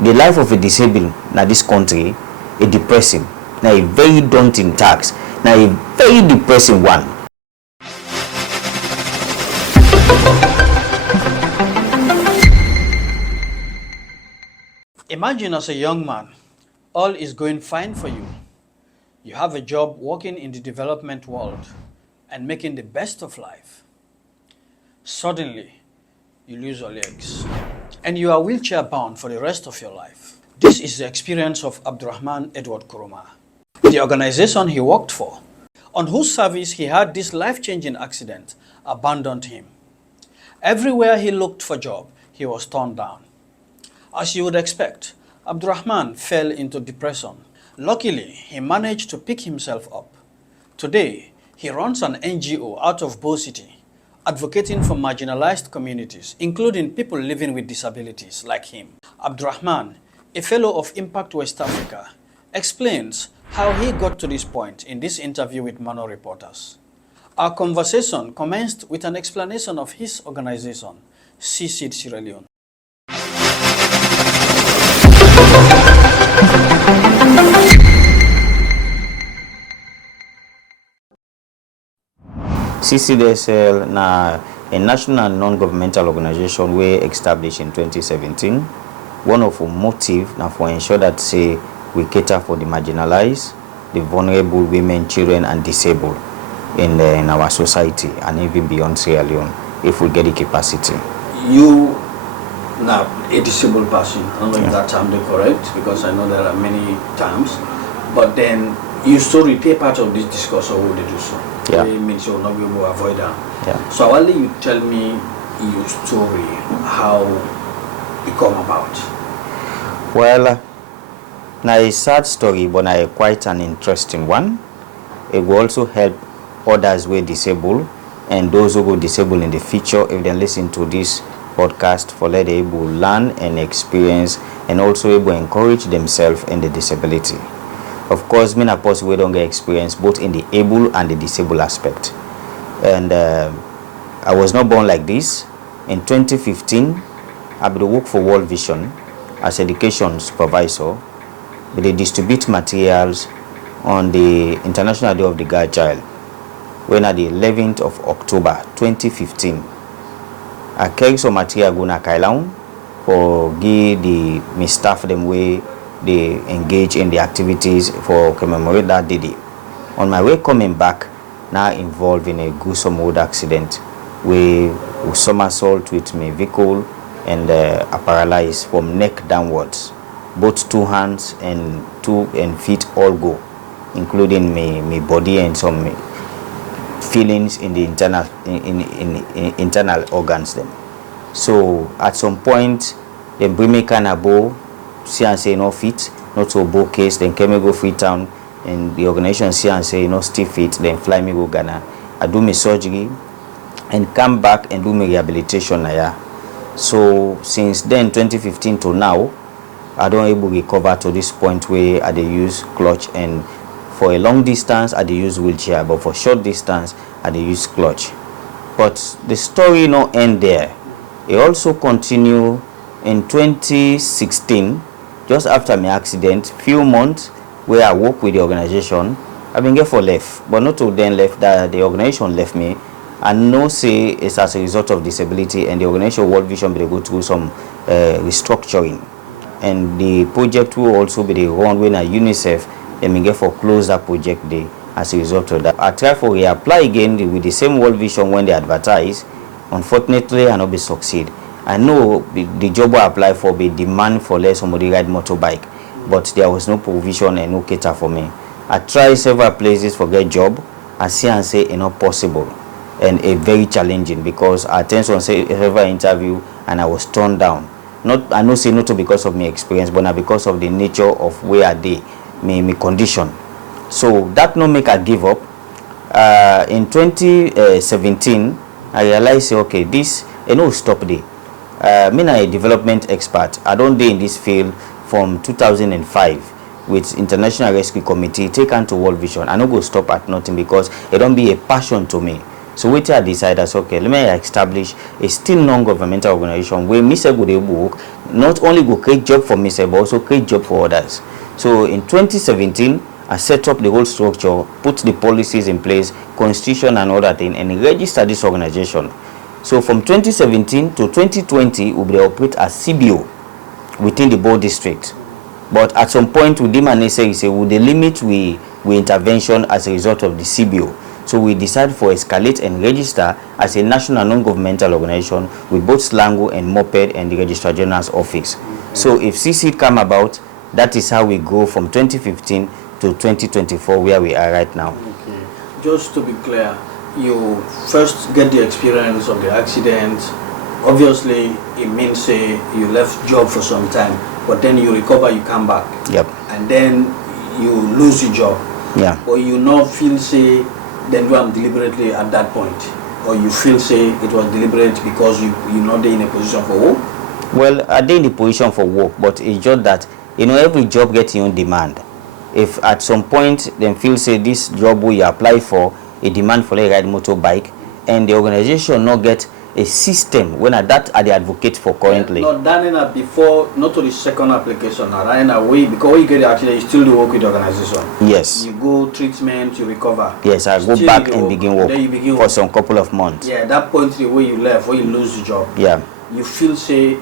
the life of a disabled in this country is depressing. Now a very daunting task. Now a very depressing one. Imagine as a young man, all is going fine for you. You have a job working in the development world and making the best of life. Suddenly, you lose your legs and you are wheelchair bound for the rest of your life. This is the experience of Abdu-Rahman Edward Koroma, the organization he worked for, on whose service he had this life-changing accident, abandoned him. Everywhere he looked for job, he was turned down. As you would expect, Abdu-Rahman fell into depression. Luckily, he managed to pick himself up. Today, he runs an NGO out of Bo City, advocating for marginalized communities, including people living with disabilities like him. Abdu-Rahman, a fellow of Impact West Africa, explains how he got to this point in this interview with ManoReporters. Our conversation commenced with an explanation of his organization, CSID Sierra Leone. CCDSL na a national non-governmental organization we established in 2017. One of our motive na for ensure that say we cater for the marginalized, the vulnerable women, children and disabled in our society and even beyond Sierra Leone if we get the capacity. You now a disabled person, I don't know if that term is correct because I know there are many terms, but then you still retain part of this discourse or would you do so? Yeah. It means you'll not be able to avoid that. Yeah. So I'll let you tell me your story, how it come about. Well, now a sad story, but now quite an interesting one. It will also help others who are disabled and those who go disabled in the future if they listen to this podcast for let they able learn and experience and also able encourage themselves in the disability. Of course, many person we don't get experience both in the able and the disabled aspect. And I was not born like this. In 2015, I began to work for World Vision as education supervisor. They distribute materials on the International Day of the Girl Child, when at the 11th of October 2015. I carry some material go na Kailaun for give the me staff them way they engage in the activities for commemorate that day. On my way coming back, now involved in a gruesome road accident where we somersault with my vehicle and I paralyzed from neck downwards. Both two hands and feet all go, including my body and some feelings in the internal organs them. So at some point they bring me Canabo, see and say no fit, not to bow case, then came me go Freetown and the organization see and say no still fit, then fly me go Ghana. I do my surgery and come back and do my rehabilitation here. So since then 2015 to now, I don't able to recover to this point where I dey use clutch, and for a long distance I dey use wheelchair, but for short distance I dey use clutch. But the story no end there. It also continue in 2016, just after my accident, few months where I work with the organization. I've been here for left, but not to then left that the organization left me. And no say it's as a result of disability, and the organization World Vision will go through some restructuring. And the project will also be the run when a UNICEF and we get for close that project day as a result of that. I try for reapply again with the same World Vision when they advertise. Unfortunately, I not be succeed. I know the job I apply for be demand for let somebody ride motorbike, but there was no provision and no cater for me. I try several places for get job. I see and say it's not possible, and a very challenging because I attend on several interview and I was turned down. Not I know say not because of my experience, but not because of the nature of where I dey, my condition. So that no make I give up. In 2017, I realized say, okay, this no stop there. Me na a development expert. I don't dey in this field from 2005 with International Rescue Committee taken to World Vision. I no go stop at nothing because it don't be a passion to me. So wetin I decide as okay, let me establish a still non-governmental organization where me say go dey work, not only go create job for me but also create job for others. So in 2017, I set up the whole structure, put the policies in place, constitution and other thing, and register this organization. So from 2017 to 2020, we will operate as CBO within the Board district. But at some point, we demand say we the limit we intervention as a result of the CBO. So we decided for escalate and register as a national non-governmental organization with both Slango and Moped and the Registrar General's office. So if CC come about, that is how we go from 2015 to 2024 where we are right now. Okay. Just to be clear, you first get the experience of the accident. Obviously, it means say you left job for some time, but then you recover, you come back. Yep. And then you lose your job. Yeah. Or you not feel say then do am deliberately at that point, or you feel say it was deliberate because you're not there in a position for work? Well, I did in the position for work, but it's just that every job gets your own demand. If at some point them feel say this job we apply for a demand for a ride motorbike, and the organization not get a system when that are the advocate for currently. Not done before, not to the second application. Right away, because when you get the accident, you still do work with the organization. Yes. You go treatment, you recover. Yes, I go back and begin work begin for some couple of months. Yeah, that point the way you left, where you lose the job. Yeah. You feel say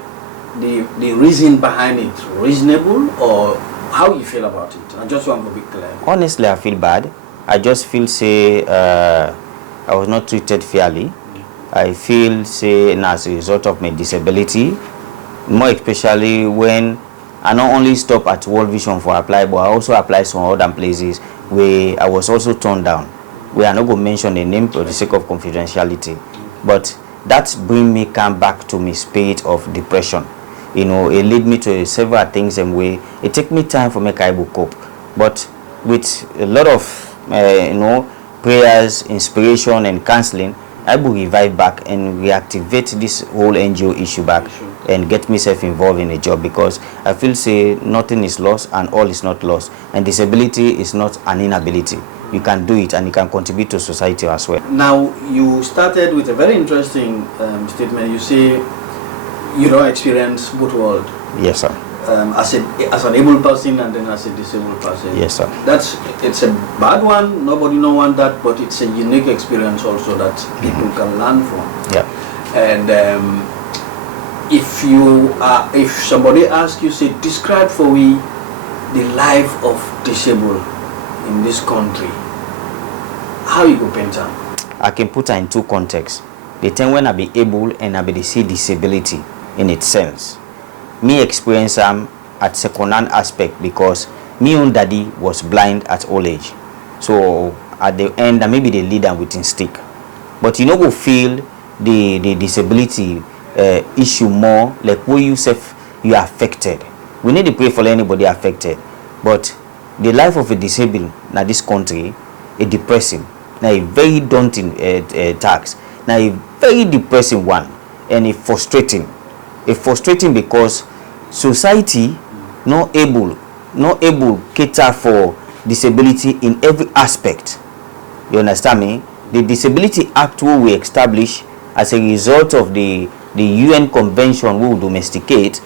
the reason behind it reasonable, or how you feel about it? I just want to be clear. Honestly, I feel bad. I just feel say I was not treated fairly. I feel say as a result of my disability, more especially when I not only stop at World Vision for apply, but I also apply some other places where I was also turned down. Where I not going to mention the name for the sake of confidentiality, but that bring me come back to my state of depression. It lead me to several things, and way it take me time for make I cope. But with a lot of prayers, inspiration, and counseling, I will revive back and reactivate this whole NGO issue back and get myself involved in a job, because I feel say nothing is lost and all is not lost, and disability is not an inability. You can do it and you can contribute to society as well. Now, you started with a very interesting statement. You say you don't experience both world. Yes, sir. As an able person and then as a disabled person. Yes, sir. It's a bad one. Nobody no want that, but it's a unique experience also that people can learn from. Yeah. And if somebody asks you, say, describe for me the life of disabled in this country, how you go paint them? I can put her in two contexts. The time when I be able and I be see disability in its sense. Me experience at second-hand aspect, because me own daddy was blind at old age. So at the end, maybe they lead them with stick. But go feel the disability issue more like where you are affected. We need to pray for anybody affected. But the life of a disabled in this country is depressing. Now a very daunting task. Now a very depressing one, and a frustrating. Because society not able cater for disability in every aspect. You understand me? The Disability Act we establish as a result of the UN Convention we will domesticate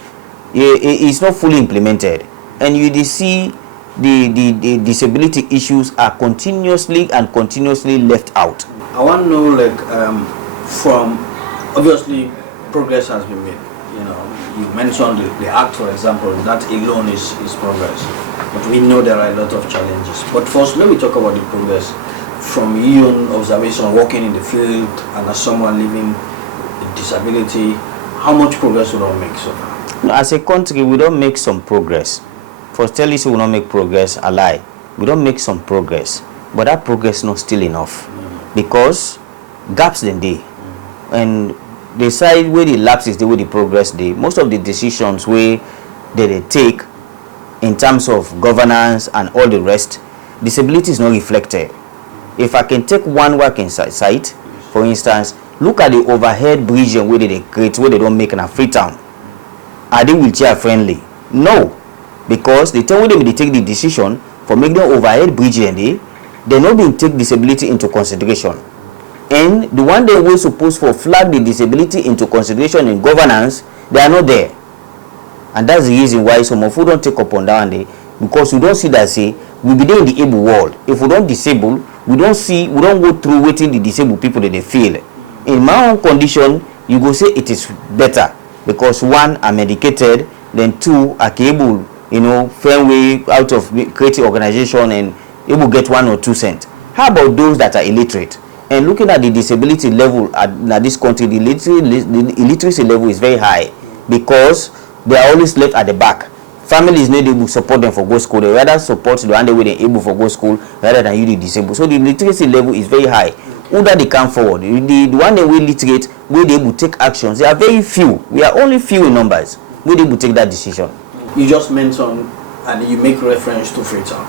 is not fully implemented, and you see the disability issues are continuously left out. I want to know, like, from obviously progress has been made. You mentioned the act, for example, that alone is progress. But we know there are a lot of challenges. But first, let me talk about the progress. From your own observation, working in the field, and as someone living with disability, how much progress we don't make so far? As a country, we don't make some progress. For tell you, we don't make progress, a lie. We don't make some progress. But that progress is not still enough. Because gaps in there. And the side where the lapses, the way the progress they, most of the decisions where they take in terms of governance and all the rest, disability is not reflected. If I can take one working site, for instance, look at the overhead bridge where they create, where they don't make in a Freetown. Are they wheelchair friendly? No, because the time when they take the decision for making the overhead bridge, they not being take disability into consideration. And the one day we're supposed to flag the disability into consideration in governance, they are not there. And that's the reason why some of you don't take up on that one day, because we don't see that say we be there in the able world. If we don't disable, we don't go through waiting the disabled people that they feel. In my own condition, you go say it is better because one, I'm educated, then two, I can able, fair way out of creative organization and able get 1 or 2 cents. How about those that are illiterate? And looking at the disability level at this country, the illiteracy level is very high because they are always left at the back. Families need able to support them for go school. They rather support the one way they're able for go school rather than you the disabled. So the literacy level is very high. Who that they come forward? The one that we literate, we they able to take actions. They are very few. We are only few in numbers. We able to take that decision. You just mentioned and you make reference to Freetown.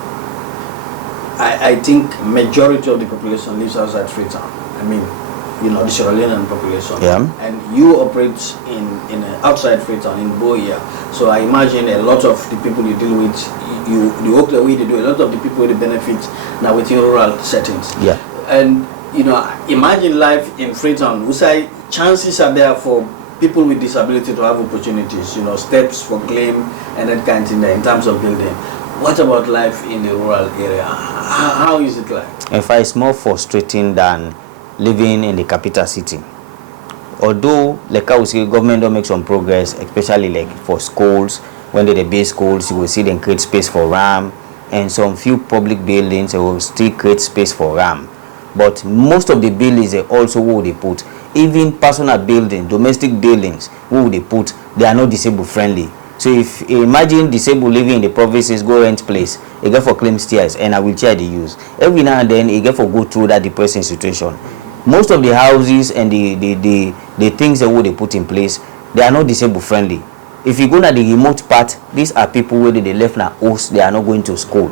I think majority of the population lives outside Freetown. I mean, the Sierra Leonean population. Yeah. And you operate in outside Freetown in Boya. So I imagine a lot of the people you deal with, the work the way they do, a lot of the people they benefit now with your rural settings. Yeah. And imagine life in Freetown. We say chances are there for people with disability to have opportunities, steps for claim and that kind of thing there in terms of building. What about life in the rural area? How is it like? In fact, it's more frustrating than living in the capital city. Although, like I would say, government don't make some progress, especially like for schools. When they're the base schools, you will see them create space for RAM, and some few public buildings they will still create space for RAM. But most of the buildings they also who they put, even personal buildings, domestic buildings, who they put, they are not disabled friendly. So if you imagine disabled living in the provinces, go rent place, you get for claim stairs and a wheelchair they use. Every now and then you get for go through that depressing situation. Most of the houses and the things that they put in place, they are not disabled friendly. If you go to the remote part, these are people where they left now host, they are not going to school.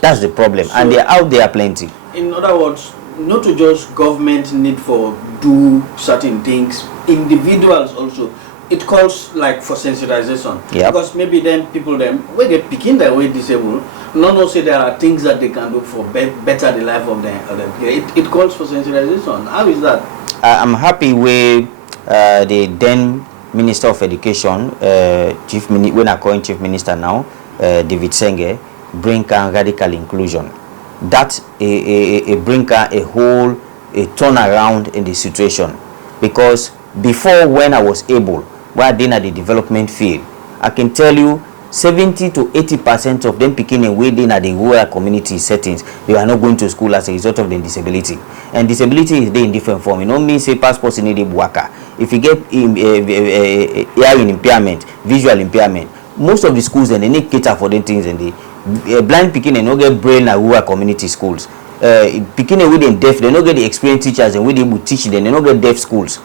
That's the problem. So, and they're out there plenty. In other words, not to just government need for do certain things, individuals also. It calls like for sensitization. Yep. Because maybe then people when they begin their way disabled, not say there are things that they can do for better the life of them. It calls for sensitization. How is that? I'm happy with the then Minister of Education, when I call him Chief Minister now, David Senge, bring radical inclusion. That bring a whole turnaround in the situation. Because before, when I was able, while being at the development field, I can tell you 70 to 80% of them picking away in at the rural community settings, they are not going to school as a result of their disability. And disability is there in different form. You know me say passports in the worker. If you get hearing impairment, visual impairment, most of the schools and they need cater for them things, and the blind picking and not get brain at rural community schools. Picking away them deaf, they not get the experienced teachers and we they will teach them, they not get deaf schools.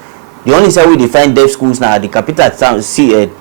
The only side we define deaf schools now are the capital towns,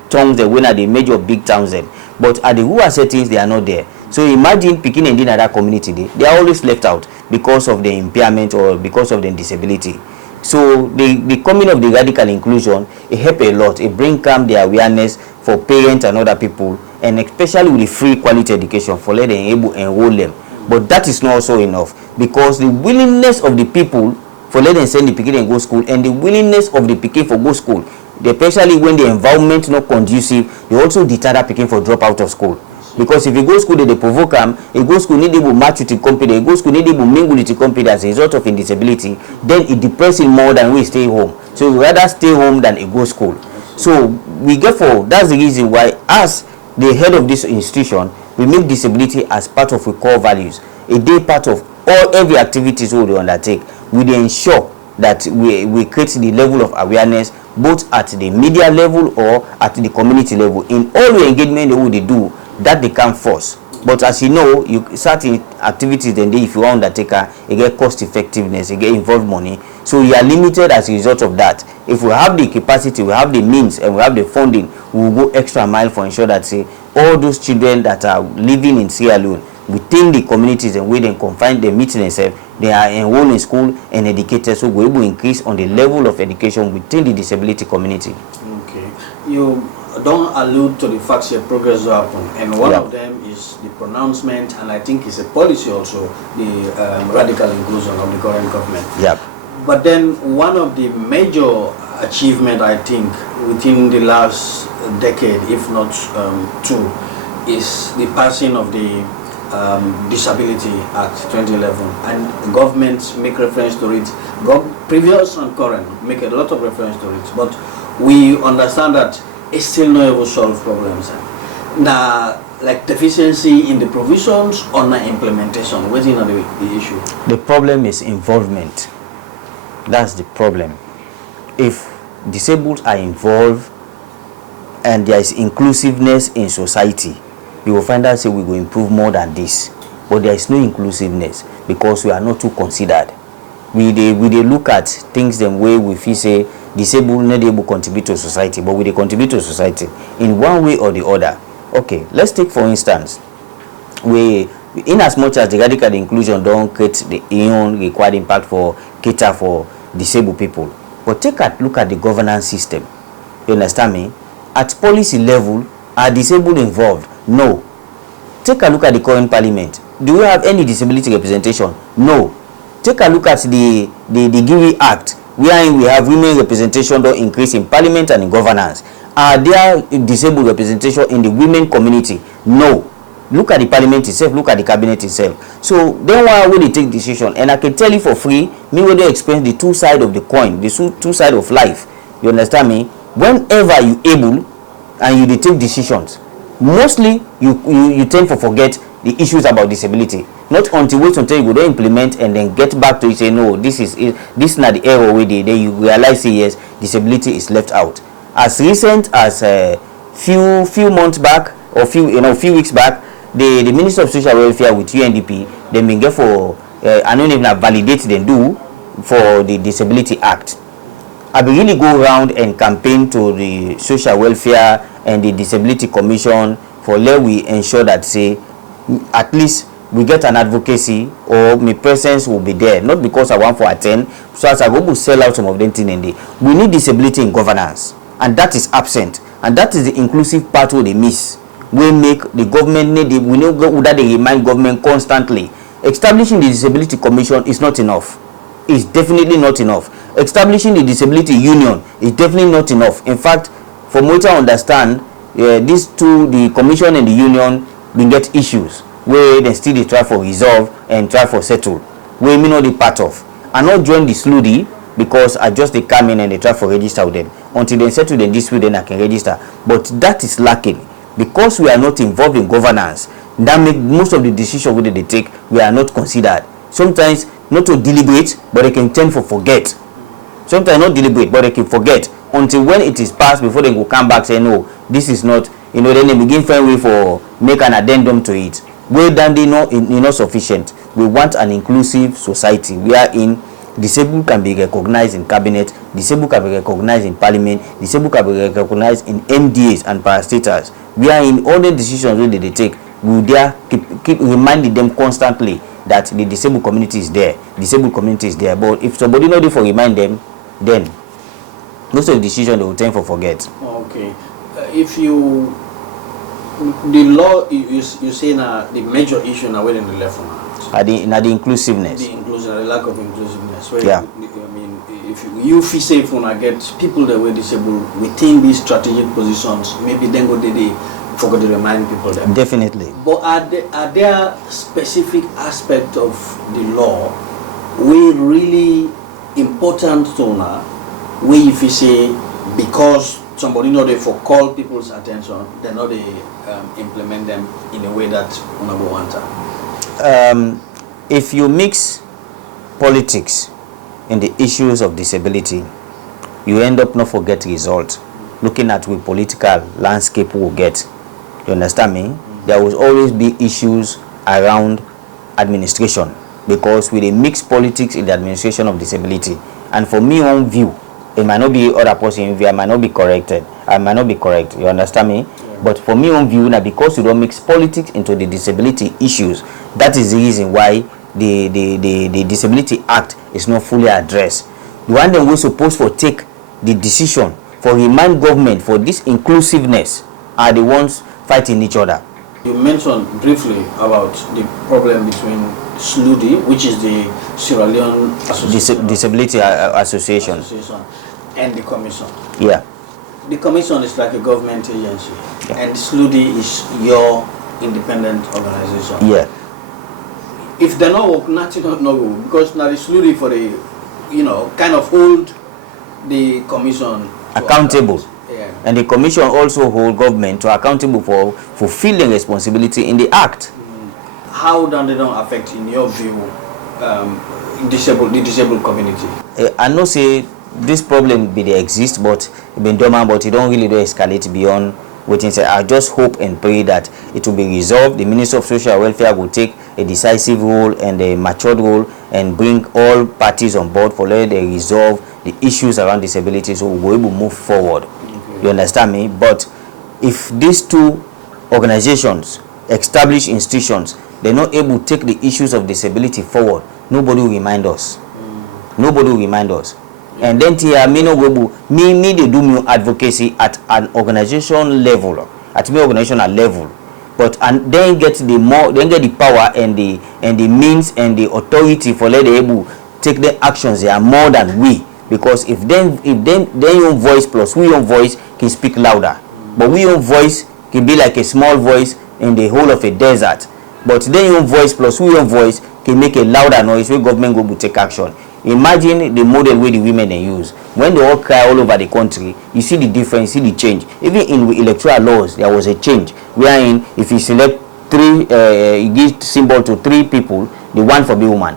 towns that when are the major big towns them. But at the rural settings, they are not there. So imagine picking and in that community, they are always left out because of the impairment or because of the disability. So the coming of the radical inclusion, it help a lot. It bring calm the awareness for parents and other people, and especially with the free quality education for letting them able to enroll them. But that is not also enough, because the willingness of the people for let them send the pikin and go school, and the willingness of the pikin for go school, especially when the environment not conducive, they also deter that pikin for drop out of school. Because if you go school, they provoke them. You go school, need to match with the company. You go school, need to mingle with the company as a result of disability. Then it depresses more than we stay home. So we rather stay home than it go school. So we get for that's the reason why, as the head of this institution, we make disability as part of our core values. A day part of every activities we undertake. We ensure that we create the level of awareness both at the media level or at the community level in all the engagement they do that they can force. But as you know, certain activities then if you want to undertake, you get cost effectiveness, you get involved money. So you are limited as a result of that. If we have the capacity, we have the means, and we have the funding, we will go extra mile for ensure that all those children that are living in Sierra Leone within the communities and where they confine them, meet themselves, they are enrolled in school and educated, so we're able to increase on the level of education within the disability community. Okay. You don't allude to the facts that progress will happen, and one of them is the pronouncement, and I think it's a policy also, the radical inclusion of the current government. Yep. But then one of the major achievement, I think, within the last decade, if not two, is the passing of the Disability Act 2011, and governments make reference to it. Previous and current make a lot of reference to it, but we understand that it's still not able to solve problems. Now, like deficiency in the provisions or not implementation, what's in the issue? The problem is involvement. That's the problem. If disabled are involved and there is inclusiveness in society, you will find out say we will improve more than this. But there is no inclusiveness because we are not too considered. We they look at things the way we feel say disabled not able to contribute to society, but we they contribute to society in one way or the other. Okay, let's take for instance, we in as much as the radical inclusion don't create the own required impact for cater for disabled people, but take a look at the governance system. You understand me? At policy level, are disabled involved? No. Take a look at the current parliament. Do we have any disability representation? No. Take a look at the GIWI Act, wherein we have women representation don't increase in parliament and in governance. Are there disabled representation in the women community? No. Look at the parliament itself, look at the cabinet itself. So then why would they take decision? And I can tell you for free, me when they experience the two sides of the coin, the two sides of life. You understand me? Whenever you able and you take decisions, mostly you tend to forget the issues about disability. Not until wait until you go to implement and then get back to it, say no, this is not the error way then you realize say yes, disability is left out. As recent as few months back or few weeks back, the Minister of Social Welfare with UNDP, they been get for I don't even validate them do for the Disability Act. I will really go around and campaign to the Social Welfare and the Disability Commission for let we ensure that say at least we get an advocacy or my presence will be there, not because I want to attend, so as I go to sell out some of them things in there. We need disability in governance, and that is absent, and that is the inclusive part where they miss. We make the government need we know that they remind government constantly. Establishing the Disability Commission is not enough. It's definitely not enough. Establishing the Disability Union is definitely not enough. In fact, from what I understand, these two, the commission and the union, will get issues where they still they try for resolve and try for settle. Where me know the part of. I not join the SLUDI because I just they come in and they try for register with them. Until they settle the dispute, then I can register. But that is lacking. Because we are not involved in governance, that make most of the decisions that they take, we are not considered. Sometimes not to deliberate, but they can tend to forget. Sometimes not deliberate, but they can forget until when it is passed before they will come back say no, this is not. Then they begin find way for make an addendum to it. Well done, they know not sufficient. We want an inclusive society wherein disabled can be recognized in cabinet, disabled can be recognized in parliament, disabled can be recognized in MDAs and parastatals. Wherein all the decisions that they take, we there keep reminding them constantly that the disabled community is there. Disabled community is there. But if somebody not there for remind them, then most of the decisions they will tend to forget. Okay. If you the law you say now the major issue now within the left one. The inclusiveness. The inclusion, the lack of inclusiveness. Where yeah. I mean, if you feel safe when I get people that were disabled within these strategic positions, maybe then go they forgot to remind people that. Definitely. But are there specific aspects of the law where really important to now, where if you say because somebody know they for call people's attention, they know they implement them in a way that one want. If you mix politics in the issues of disability, you end up not forget result. Looking at what political landscape will get. You understand me? There will always be issues around administration because with a mixed politics in the administration of disability. And for me own view, it might not be other person view, I might not be corrected. I might not be correct. You understand me? Yeah. But for me own view, now because you don't mix politics into the disability issues, that is the reason why the Disability Act is not fully addressed. The one that we're supposed to take the decision for remind government for this inclusiveness are the ones fighting each other. You mentioned briefly about the problem between SLUDI, which is the Sierra Leone Disability Association, and the Commission. Yeah. The Commission is like a government agency, Yeah. and SLUDI is your independent organization. Yeah. If they're not work, nothing not go, because now the SLUDI for the, kind of hold the Commission accountable. Yeah. And the Commission also hold government to accountable for fulfilling responsibility in the act. How do they don't affect, in your view, the disabled community? I know say this problem be they exist, but been dormant, but it don't really do escalate beyond waiting. Say I just hope and pray that it will be resolved. The Minister of Social Welfare will take a decisive role and a matured role and bring all parties on board for let they resolve the issues around disability, so we'll be able to move forward. You understand me? But if these two organizations, established institutions, they're not able to take the issues of disability forward, nobody will remind us. Nobody will remind us. And then me they do me advocacy at an organization level, at me organizational level, but and then get the power and the means and the authority for let they able take the actions. They are more than we, because if then your voice plus we own voice can speak louder, but we own voice can be like a small voice in the whole of a desert. But then your voice plus we own voice can make a louder noise where government go to take action. Imagine the model where the women they use. When they all cry all over the country, you see the difference, you see the change. Even in electoral laws, there was a change. Wherein if you select three, you give symbol to three people, the one for the woman.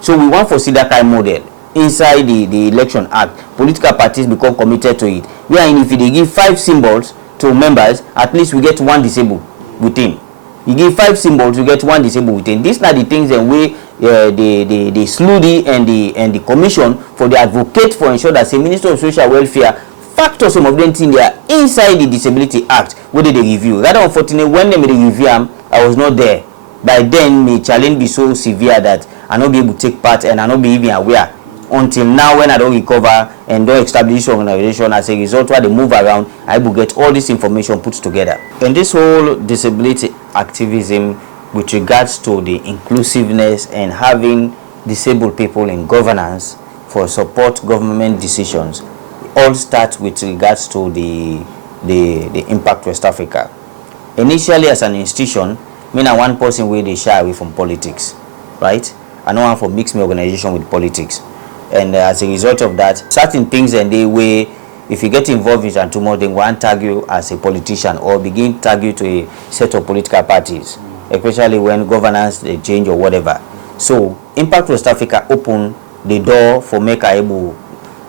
So we want to see that kind of model inside the election act. Political parties become committed to it. Wherein if they give 5 symbols to members, at least we get 1 disabled within. You give 5 symbols, you get 1 disabled within. These are the things that we the SLUDI and the Commission for the advocate for ensure that the Minister of Social Welfare factor some of them things they are inside the Disability Act where they review. Rather unfortunately, when they review them, I was not there. By then, my challenge be so severe that I not be able to take part and I not be even aware. Until now, when I don't recover and don't establish organization, as a result, while they move around, I will get all this information put together. And this whole disability activism with regards to the inclusiveness and having disabled people in governance for support government decisions all starts with regards to the Impact West Africa. Initially, as an institution, me na one person where they shy away from politics, right? I don't want to mix my organization with politics. And as a result of that, certain things and they way, if you get involved in too much, they want to tag you as a politician or begin tag you to a set of political parties, especially when governance they change or whatever. So Impact West Africa opened the door for make I able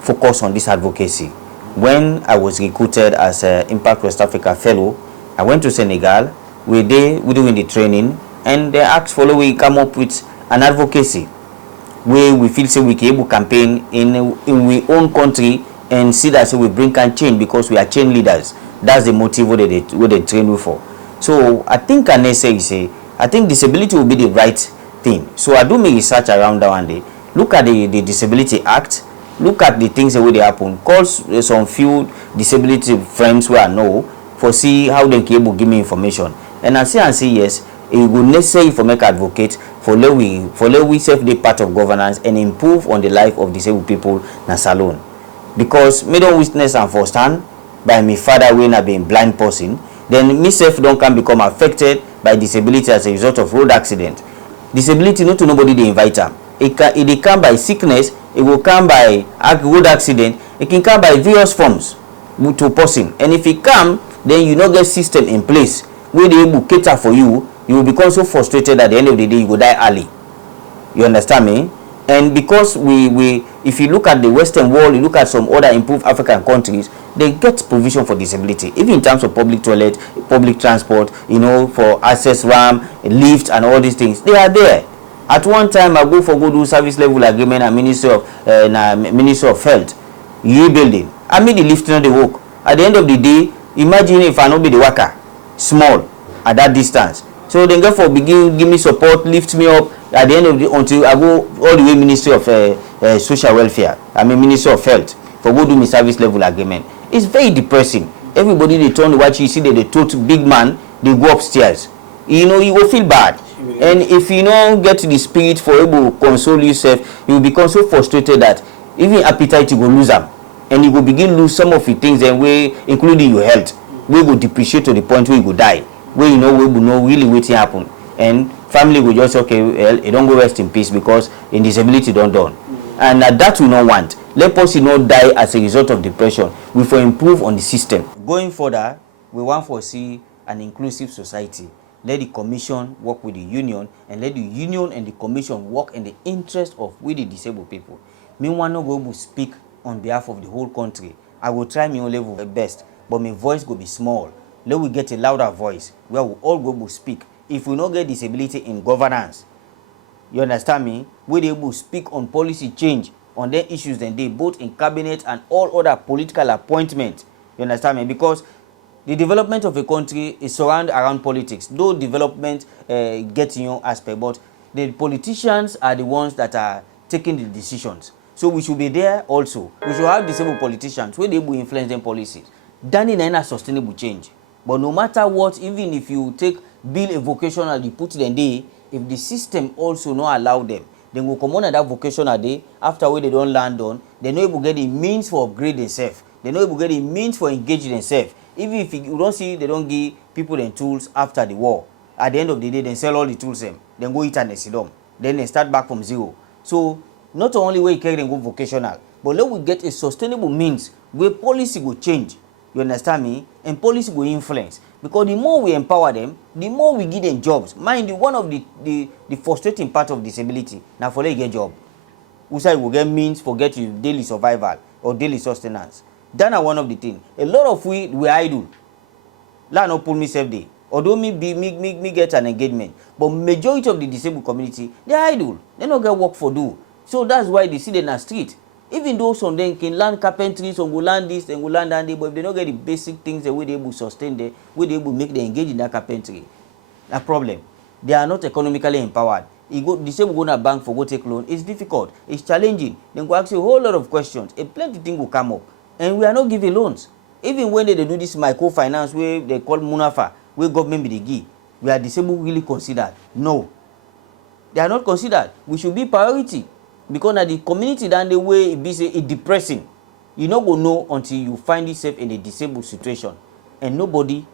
focus on this advocacy. When I was recruited as an Impact West Africa fellow, I went to Senegal. We doing the training, and they asked for we come up with an advocacy where we feel say we can able campaign in our own country and see that so we bring can change because we are change leaders. That's the motive what they train you for. So I think I say I think disability will be the right thing. So I do my research around that one day. Look at the Disability Act. Look at the things that will happen. Call some few disability friends where I know for see how they can able give me information. And I say yes. It will necessary for make advocate for let we serve the part of governance and improve on the life of disabled people na salon. Because me don't witness and firsthand by my father when I been blind person, then myself don't can become affected by disability as a result of road accident. Disability not to nobody they invite them. It come by sickness, it will come by road accident, it can come by various forms to person. And if it come, then you not get system in place where they will cater for you. You will become so frustrated at the end of the day you will die early. You understand me? And because if you look at the Western world, you look at some other improved African countries, they get provision for disability, even in terms of public toilet, public transport, for access ramp, lift, and all these things. They are there. At one time, I go do service level agreement and Ministry of Health, rebuilding. I made the lift not the work. At the end of the day, imagine if I not be the worker, small at that distance. So then therefore begin give me support, lift me up at the end of the until I go all the way Ministry of Social Welfare. Ministry of Health for go do me service level agreement. It's very depressing. Everybody they turn to watch you see that they tote big man, they go upstairs. you know, you will feel bad. And if you don't get the spirit for able to console yourself, you will become so frustrated that even appetite you go lose them, and you will begin lose some of the things and way, including your health, we will depreciate to the point where you go die, where you know we will know really waiting happen, and family will just okay, well, you don't go rest in peace because in disability don't done. And that we not want. Let us not die as a result of depression. We for improve on the system. Going further, we want to see an inclusive society. Let the commission work with the union, and let the union and the commission work in the interest of we the disabled people. Me want not go to speak on behalf of the whole country. I will try my own level best, but my voice go be small. Let we get a louder voice where we all go to speak. If we not get disability in governance, you understand me? We able to speak on policy change on their issues and they both in cabinet and all other political appointments. You understand me? Because the development of a country is surrounded around politics. Though development gets in your aspect, but the politicians are the ones that are taking the decisions. So we should be there also. We should have disabled politicians where they will influence them policies. That is a sustainable change. But no matter what, even if you take build a vocational, you put them there, if the system also not allow them, then will come on that vocational day after where they don't land on, they not able to get the means for upgrade themselves. They not able to get the means for engaging themselves. Even if you don't see, they don't give people the tools after the war. At the end of the day, they sell all the tools them. Then go eat and they sit down. Then they start back from zero. So not only way you can go vocational, but let we get a sustainable means where policy will change. You understand me? And policy will influence. Because the more we empower them, the more we give them jobs. Mind you, one of the frustrating part of disability, now for they get job. We say we get means for get you daily survival or daily sustenance. That's one of the things. A lot of we idle. Let not pull me self day. Although me get an engagement. But majority of the disabled community, they idle. They don't get work for do. So that's why they sit in the street. Even though some them can learn carpentry, some will learn this, and will learn that, but if they don't get the basic things, the way they able to sustain them, way they able to make them engage in that carpentry, a problem. They are not economically empowered. You go disabled go to a bank for go take loan. It's difficult. It's challenging. Then go ask you a whole lot of questions. A plenty thing will come up, and we are not giving loans. Even when they do this microfinance, where they call Munafa, where government be the give, we are disabled really considered? No, they are not considered. We should be priority. Because now the community down the way it be say it depressing. You not go know until you find yourself in a disabled situation. And nobody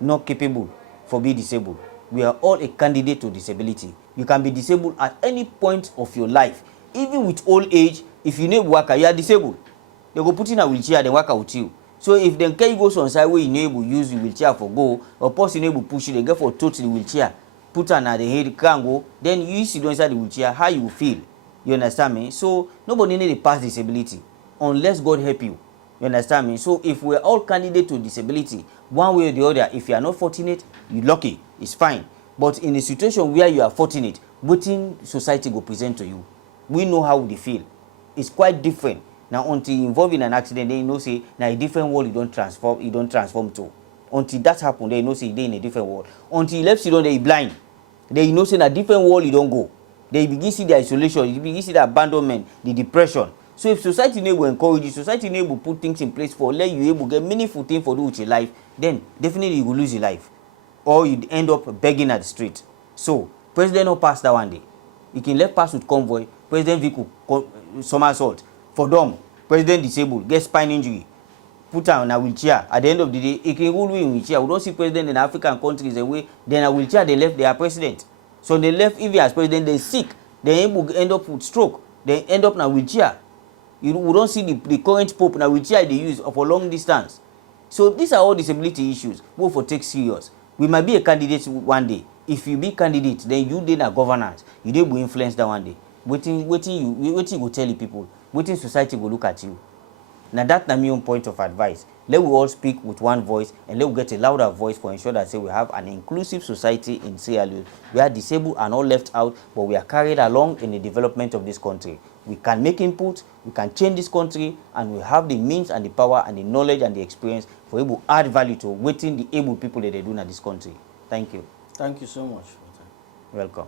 not capable for being disabled. We are all a candidate to disability. You can be disabled at any point of your life. Even with old age, if you need worker, you are disabled. They go put in a wheelchair, they work with you. So if them carry goes on side where you able use the wheelchair for go, or person able push you, they get for totally wheelchair. Put on at the head, can go, then you sit inside the wheelchair, how you feel? You understand me? So nobody need a past disability unless God help you. You understand me? So if we're all candidates to disability, one way or the other, if you are not fortunate, you're lucky, it's fine. But in a situation where you are fortunate, waiting society will present to you. We know how they feel. It's quite different. Now until you involve in an accident, then you know say now a different world you don't transform to. Until that happen, then you know say they in a different world. Until you left you don't they blind. Then you know say in a different world you don't go. Then you begin see the isolation, you begin see the abandonment, the depression. So if society will encourage you, society will put things in place for let you able to get meaningful things for do with your life, then definitely you will lose your life. Or you end up begging at the street. So president not pass that one day. You can let pass with convoy, president vehicle somersault. For them, president disabled, get spine injury, put on a wheelchair. At the end of the day, it can rule in wheelchair. We don't see president in African countries away. Then a wheelchair they left their president. So they left even as president, they sick, they end up with stroke, they end up in a wheelchair. We don't see the current pope in a wheelchair they use for long distance. So these are all disability issues we for take serious. We might be a candidate one day. If you be candidate, then you did a governance. You did will influence that one day. Waiting you go tell the people. Waiting society will look at you. Now that's the main point of advice. Let we all speak with one voice and let we get a louder voice for ensure that say we have an inclusive society in Sierra Leone. We are disabled and not left out, but we are carried along in the development of this country. We can make input, we can change this country, and we have the means and the power and the knowledge and the experience for able to add value to waiting the able people that they do in this country. Thank you. Thank you so much. Welcome.